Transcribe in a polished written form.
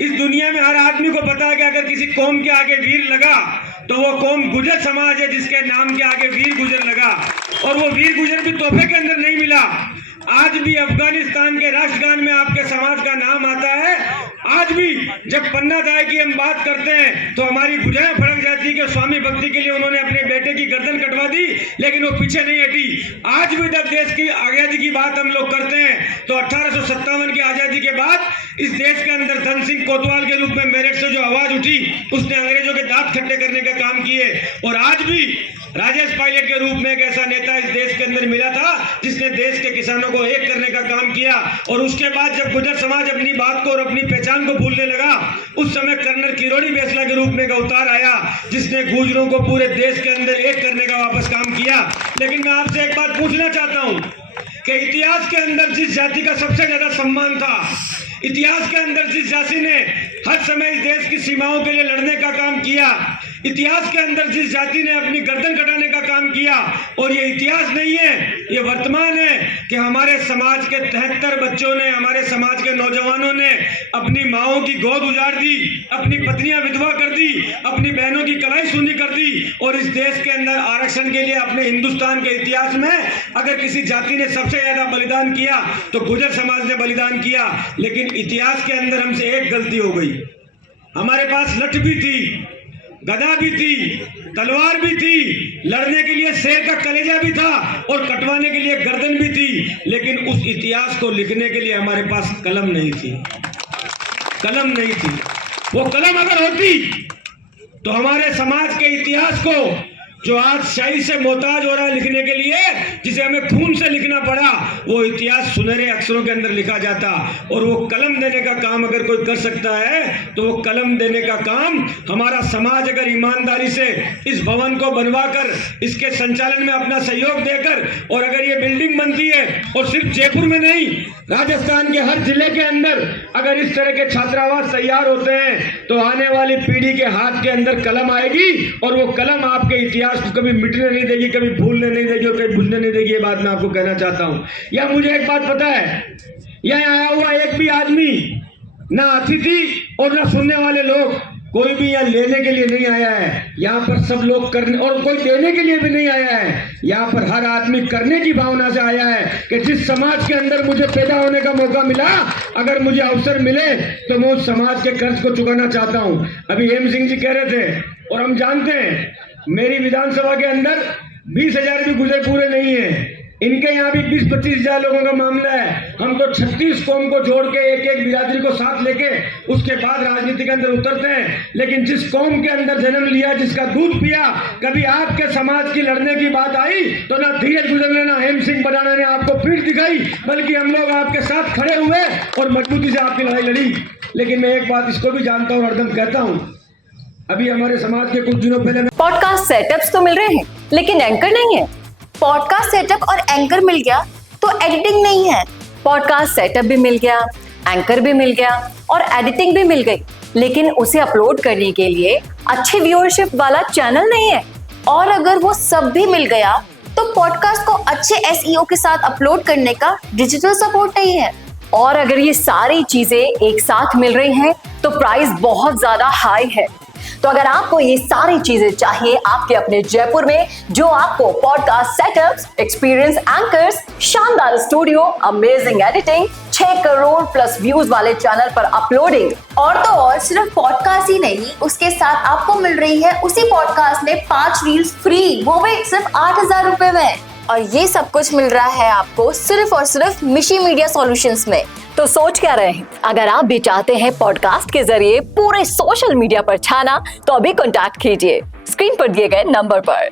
इस दुनिया में हर आदमी को पता है कि अगर किसी कौम के आगे वीर लगा तो वो कौम गुजर समाज है, जिसके नाम के आगे वीर गुजर लगा। और वो वीर गुजर भी तोहफे के अंदर नहीं मिला। आज भी अफगानिस्तान के राष्ट्रगान में आपके समाज का नाम आता है। आज भी जब पन्ना दाई की हम बात करते हैं तो हमारी भुजाएं फड़क जाती कि स्वामी भक्ति के लिए उन्होंने अपने बेटे की गर्दन कटवा दी, लेकिन वो पीछे नहीं हटी। आज भी जब देश की आजादी की बात हम लोग करते हैं तो 1857 की आजादी के बाद इस देश के अंदर धन सिंह कोतवाल के रूप में मेरठ से जो आवाज उठी, उसने अंग्रेजों के दांत खट्टे करने का काम किए। और आज भी राजेश पायलट के रूप में एक ऐसा नेता इस देश के अंदर मिला था जिसने देश के किसानों को एक करने का काम किया। और उसके बाद जब गुजर समाज अपनी बात को और अपनी पहचान को भूलने लगा, उस समय कर्नल किरोड़ी बेसला के रूप में एक अवतार आया जिसने गुजरों को पूरे देश के अंदर एक करने का वापस काम किया। लेकिन मैं आपसे एक बात पूछना चाहता हूं कि इतिहास के अंदर जिस जाति का सबसे ज्यादा सम्मान था, इतिहास के अंदर जिस जाति ने हर समय इस देश की सीमाओं के लिए लड़ने का काम किया, इतिहास के अंदर जिस जाति ने अपनी गर्दन कटाने का काम किया, और ये इतिहास नहीं है, ये वर्तमान है कि हमारे समाज के 73 बच्चों ने, हमारे समाज के नौजवानों ने अपनी माओं की गोद उजाड़ दी, अपनी पत्नियां विधवा कर दी, अपनी बहनों की कलाई सूनी कर दी। और इस देश के अंदर आरक्षण के लिए अपने हिंदुस्तान के इतिहास में अगर किसी जाति ने सबसे ज्यादा बलिदान किया तो गुजर समाज ने बलिदान किया। लेकिन इतिहास के अंदर हमसे एक गलती हो गई। हमारे पास लठ भी थी, गदा भी थी, तलवार भी थी, लड़ने के लिए शेर का कलेजा भी था और कटवाने के लिए गर्दन भी थी, लेकिन उस इतिहास को लिखने के लिए हमारे पास कलम नहीं थी। कलम नहीं थी। वो कलम अगर होती तो हमारे समाज के इतिहास को, जो आज शाही से मोहताज हो रहा है लिखने के लिए, जिसे हमें खून से लिखना पड़ा, वो इतिहास सुनहरे अक्षरों के अंदर लिखा जाता। और वो कलम देने का काम अगर कोई कर सकता है तो वो कलम देने का काम हमारा समाज अगर ईमानदारी से इस भवन को बनवाकर इसके संचालन में अपना सहयोग देकर, और अगर ये बिल्डिंग बनती है और सिर्फ जयपुर में नहीं, राजस्थान के हर जिले के अंदर अगर इस तरह के छात्रावास तैयार होते हैं तो आने वाली पीढ़ी के हाथ के अंदर कलम आएगी और वो कलम आपके इतिहास को कभी मिटने नहीं देगी, कभी भूलने नहीं देगी और कभी भूलने नहीं देगी। ये बात मैं आपको कहना चाहता हूं। या मुझे एक बात पता है, यह आया हुआ एक भी आदमी, ना अतिथि और ना सुनने वाले लोग, कोई भी यहाँ लेने के लिए नहीं आया है। यहाँ पर सब लोग करने, और कोई देने के लिए भी नहीं आया है। यहाँ पर हर आदमी करने की भावना से आया है कि जिस समाज के अंदर मुझे पैदा होने का मौका मिला, अगर मुझे अवसर मिले तो मैं उस समाज के कर्ज को चुकाना चाहता हूँ। अभी हेम सिंह जी कह रहे थे, और हम जानते हैं मेरी विधानसभा के अंदर 20,000 भी गुजर पूरे नहीं है। इनके यहाँ भी 20-25 हजार लोगों का मामला है। हम तो 36 कौम को जोड़ के एक एक बिरादरी को साथ लेके उसके बाद राजनीति के अंदर उतरते हैं। लेकिन जिस कौम के अंदर जन्म लिया, जिसका दूध पिया, कभी आपके समाज की लड़ने की बात आई तो ना धीरज गुजर ने, ना हेम सिंह पठाना ने आपको पीठ दिखाई, बल्कि हम लोग आपके साथ खड़े हुए और मजबूती से आपकी लड़ाई लड़ी। लेकिन मैं एक बात इसको भी जानता हूँ और हरदम कहता हूँ, अभी हमारे समाज के कुछ दिनों पहले पॉडकास्ट सेटअप्स तो मिल रहे हैं लेकिन एंकर नहीं है। पॉडकास्ट सेटअप और एंकर मिल गया तो एडिटिंग नहीं है। पॉडकास्ट सेटअप भी मिल गया, एंकर भी मिल गया और एडिटिंग भी मिल गई, लेकिन उसे अपलोड करने के लिए अच्छी व्यूअरशिप वाला चैनल नहीं है। और अगर वो सब भी मिल गया तो पॉडकास्ट को अच्छे एसईओ के साथ अपलोड करने का डिजिटल सपोर्ट नहीं है। और अगर ये सारी चीजें एक साथ मिल रही हैं तो प्राइस बहुत ज्यादा हाई है। तो अगर आपको ये सारी चीजें चाहिए आपके अपने जयपुर में, जो आपको पॉडकास्ट सेटअप्स, एक्सपीरियंस एंकर्स, शानदार studio, amazing editing, 6 crore plus views वाले चैनल पर अपलोडिंग, और तो और सिर्फ पॉडकास्ट ही नहीं, उसके साथ आपको मिल रही है उसी पॉडकास्ट में 5 रील्स फ्री, वो भी सिर्फ 8,000 रुपए में। और ये सब कुछ मिल रहा है आपको सिर्फ और सिर्फ मिशी मीडिया सॉल्यूशंस में। तो सोच क्या रहे हैं? अगर आप भी चाहते हैं पॉडकास्ट के जरिए पूरे सोशल मीडिया पर छाना, तो अभी कॉन्टैक्ट कीजिए स्क्रीन पर दिए गए नंबर पर।